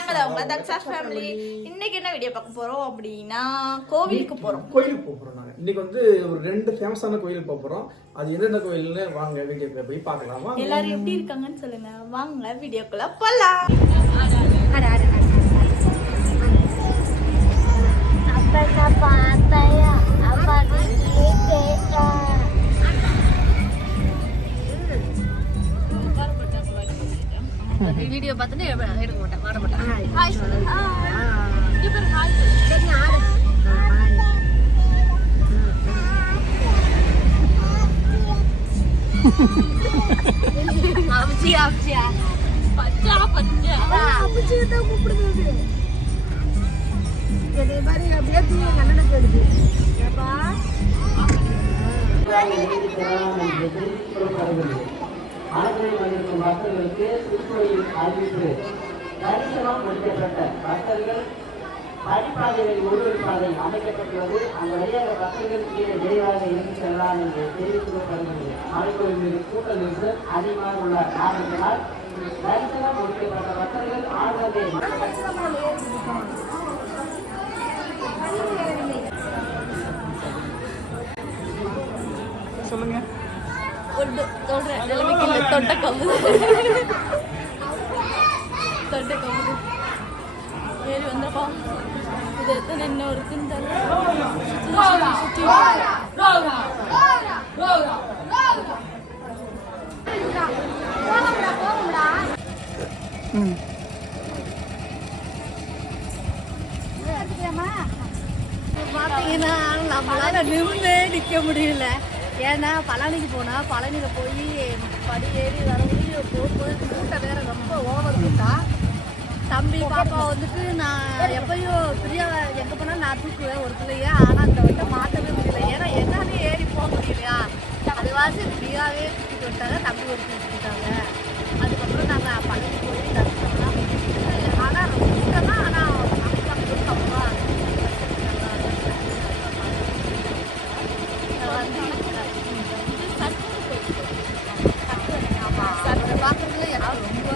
நாங்க தான் உங்க தக்ஷாஸ் ஃபேமிலி இன்னைக்கு என்ன வீடியோ பார்க்க போறோம் அப்படின்னா கோவிலுக்கு போறோம். கோயிலுக்கு போக போறோம் நாங்க. இன்னைக்கு வந்து ஒரு ரெண்டு ஃபேமஸான கோயிலுக்கு போக போறோம். அது எந்தெந்த கோயில்னு வாங்க வீடியோக்குள்ள போய் பார்க்கலாம். எல்லாரும் எப்படி இருக்காங்கன்னு சொல்லுங்க. வாங்க வீடியோக்குள்ள போலாம். வீடியோ பார்த்துட்டு எடுக்க மாட்டேன் ஆலயத்தில் வந்திருக்கும் பக்தர்களுக்கு திருக்கோயில் அறிவிப்பு தரிசனம் முடிக்கப்பட்ட பக்தர்கள் படிப்பாதைகளில் ஒருவர் பாதை அமைக்கப்பட்டுள்ளது. அந்த வழியாக பக்தர்கள் கீழே விரைவாக இறங்கி செல்லலாம் என்று தெரிவிக்கப்படுகிறது. மலைக்கோயில் மீது கூட்ட நெரிசல் அதிகமாக உள்ள காரணத்தினால் தரிசனம் முடிக்கப்பட்ட பக்தர்கள் ஆங்காங்கே சொல்லுங்க. தொட்ட கம்பு. தொட்ட கம்பு ஏறி வந்தப்பா இது பார்த்தீங்கன்னா நம்மளால நிமிர்ந்தே நிற்க முடியல. ஏன்னா பழனிக்கு போனால் பழனியில் போய் படி ஏறி வர முடியும் போகும்போது தம்பி பாப்பா வந்துட்டு நான் எப்பயும் பிரியா எங்கே போனாலும் நான் தூக்குவேன் ஒரு பிள்ளைய. ஆனால் அந்த வந்து மாற்றவே முடியல. ஏன்னா என்னாலே ஏறி போக முடியலையா? அது வாசி பிரியாவே தூக்கிட்டு வந்துட்டாங்க தம்பி ஒரு தூக்கிட்டாங்க அதுக்கப்புறம் நாங்கள் பழனி போய் தரிசனம்லாம் ஆனால் ரொம்ப கூட்டம் தான் ஆனால் அவ்வளோ வந்து சற்று பார்க்குறதுல எனக்கு ரொம்ப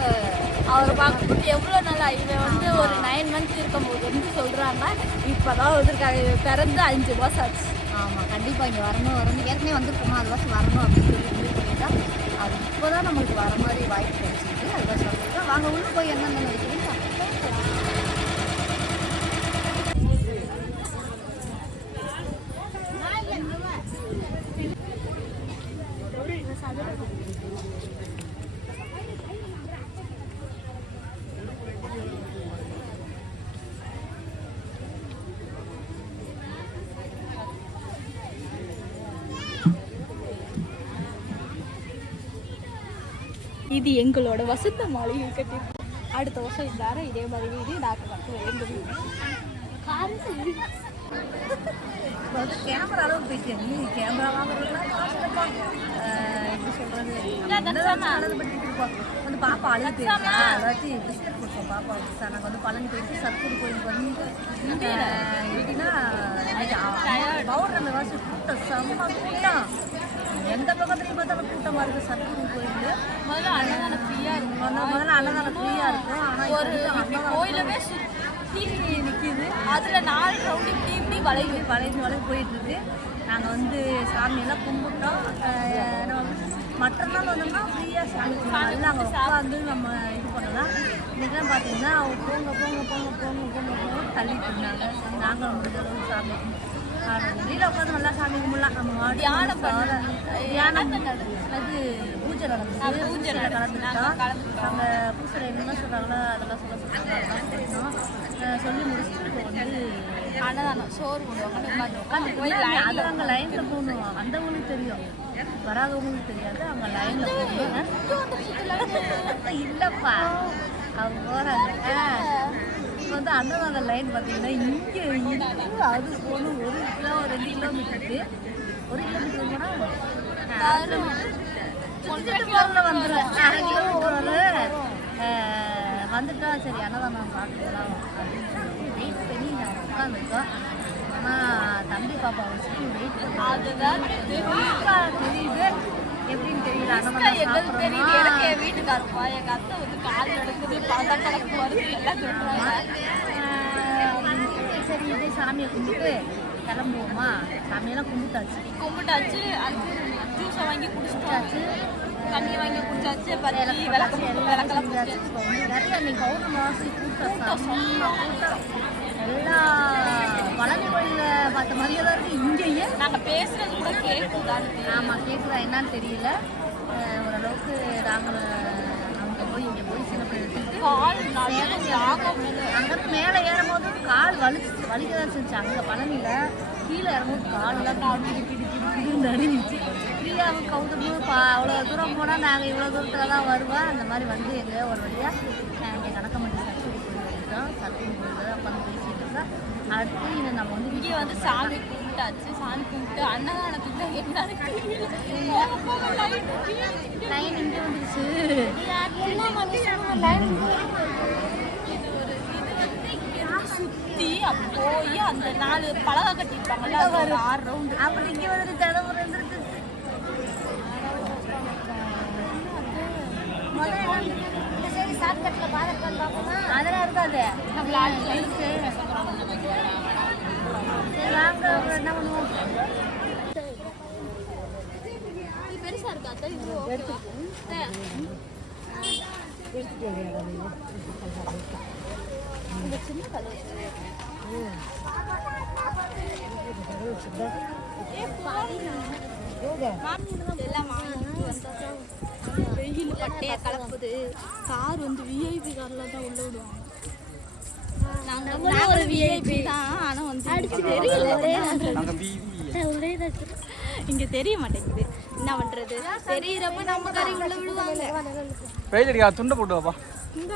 அவரை பார்க்கும்போது எவ்வளோ நாளா இவன் வந்து ஒரு நைன் மந்த்ஸ் இருக்கும்போது வந்து சொல்கிறாங்க இப்போதான் வந்திருக்காங்க. இவன் பிறந்து அஞ்சு மாதம் ஆச்சு. ஆமாம் கண்டிப்பாக இங்கே வரணும் வரணும். ஏற்கனவே வந்துருக்கோமா அது வாசி வரணும் அப்படின்னு சொல்லி முடிவு பண்ணிட்டா அது இப்போ தான் நம்மளுக்கு வர மாதிரி வாய்ப்பு கிடைச்சிருக்கு. அதுதான் சொல்லிட்டு வாங்க உள்ளே போய் என்னென்ன நினைக்கிறீங்க? இது எங்களோட வசந்த மாளிகை கட்டி அடுத்த வருஷம் இல்லார இதே மாதிரி வீடு டாக்டர் டாக்டர் எங்கள் வீடு கேமரா அளவுக்கு போயிட்டு நீ கேமரா வாங்குறதுலாம் காசு இல்லைப்பா. ஆஹ் எப்படி இருப்போம் வந்து பாப்பா அழுது அதாச்சு பிஸ்கட் கொடுப்போம் பாப்பாவுக்கு சார் நாங்கள் வந்து பழனி போயிட்டு சர்க்கூர் கோயிலுக்கு வந்து எப்படின்னா பௌர்ணமி வாசி கூட்டம் செம்ம கூட்டம் எந்த பக்கத்துலையும் பார்த்தாலும் கூட்டமாக இருக்குது சர்க்கூர் கோயில். முதல்ல அன்னதானம் ஃப்ரீயாக இருக்கும். முதல்ல அன்னதானம் ஃப்ரீயாக இருக்கும். ஆனால் ஒரு கோயிலவே சுற்றி நிற்கிது அதில் நாலு ரவுண்டு இப்படி இப்படி வளைவு வளைவு வளைவு வளைவு போயிட்டு இருக்கு. நாங்கள் வந்து சாமியெல்லாம் கும்பிட்டோம். மற்ற நாள் வந்தோம்னா ஃப்ரீயாக சாமி கும்பிடலாம். நாங்கள் உட்காந்து நம்ம இது பண்ணலாம். இன்னைக்கெல்லாம் பார்த்தீங்கன்னா அவங்க போங்க போங்க போங்க போங்க போங்க போங்க தள்ளிட்டு இருந்தாங்க. நாங்களும் முடிஞ்ச அளவுக்கு சாமி வெளியில் உட்காந்து நல்லா சாமி கும்பிடலாம் நம்ம வாடி தியானம் பண்ணு. தியானம் அது பூஜை நடந்தது பூஜையில் கலந்துக்கிட்டோம் அங்கே பூசையில் என்னென்ன சொல்கிறாங்களோ அதெல்லாம் சொல்ல சொல்கிறாங்க சொல்லி முடிச்சுட்டு இப்போ வந்து அன்னதானம் சோறு போடுவாங்க உட்காந்து அது அது அங்கே லைனில் போகணும் வந்தவங்களுக்கு தெரியும் வராதவங்களுக்கு தெரியாது அவங்க லைனில் போகணும் இல்லைப்பா அவங்க போகிறாங்க இப்போ வந்து அன்னதான லைன் பார்த்தீங்கன்னா இங்கே இருக்கு அது போகணும் ஒரு கிலோ ரெண்டு கிலோமீட்டருக்கு. ஒரு கிலோமீட்டர் போனால் வந்துடும் வந்துட்டா சரி அன்னதானம் சொல்லி வெயிட் பண்ணி நாங்கள் உட்காந்துருக்கோம் ஆனால் தம்பி பாப்பா வச்சுட்டு வெயிட் பண்ணி அதுதான் தெரியுது. எப்படின்னு தெரியல. எங்களுக்கு தெரியுது? எனக்கு என் வீட்டுக்காரப்பா எங்க அத்தை வந்து கால் நடக்குது பதக்கடக்கு வருது எல்லாம் சொல்றாங்க. சரி இதே சாமியை கும்பிட்டு கிளம்புவோமா? சாமியெல்லாம் கும்பிட்டாச்சு. கும்பிட்டாச்சு அது ஜூஸை வாங்கி குடிச்சிட்டாச்சு தண்ணி வாங்கி குடிச்சாச்சு பத்தி விளக்கு விளக்கு போட்டாச்சு, எல்லாம் விளக்கெல்லாம் எல்லா பழனி கோயிலில் பார்த்த மாதிரியே தான் இருக்கு இங்கேயே. நாங்க பேசுறது கூட கேட்குதான் ஆமாம் கேட்குதா என்னன்னு தெரியல. ஓரளவுக்கு நாங்கள் அங்கே போய் இங்கே போய் சின்ன கால். அங்கேருந்து மேலே ஏறும்போது கால் வலிச்சு வலிக்க தான் செஞ்சு அங்கே பழனியில் கீழே இறங்கும்போது காலெல்லாம் கிடு நடுங்கிச்சு ஃப்ரீயாக கவுந்தமும் பா அவ்வளோ தூரம் போனால் நாங்கள் இவ்வளோ தூரத்தில் தான் வருவோம் அந்த மாதிரி வந்து எங்கேயோ ஒரு வழியாக இங்கே கணக்கம்பட்டி சர்ச்சை கோயில் வந்துட்டோம் சர்ச்சை கோயில் உட்காந்து பேசிட்டு இருக்கோம் அடுத்து இதை நம்ம வந்து இங்கே வந்து சாமி கும்பிட்டாச்சு. சாமி கும்பிட்டு அன்னதானத்துக்கு தான் என்னன்னு லைன் இங்கே வந்துருச்சு. வந்து அப்படி போய் அந்த நாலு பலகை கட்டியிருப்பாங்கல்ல ஒரு ஆறு ரவுண்டு அப்படி இங்கே வந்துட்டு இருக்காது வாங்க, என்ன பண்ணுவோம் பெருசா இருக்கா இந்த சின்ன? வெயில் பட்டையா கலப்புது கார் வந்து விஐபி கார்ல தான் உள்ள விடுவாங்க ஒரு விஐபி தான் ஆனா வந்து தெரியல. இங்க தெரிய மாட்டேங்குது. என்ன பண்றது? தெரியறப்ப நம்ம காரை உள்ள விடுவாங்க வெயில் அடிக்கா துண்டை போட்டு வாப்பா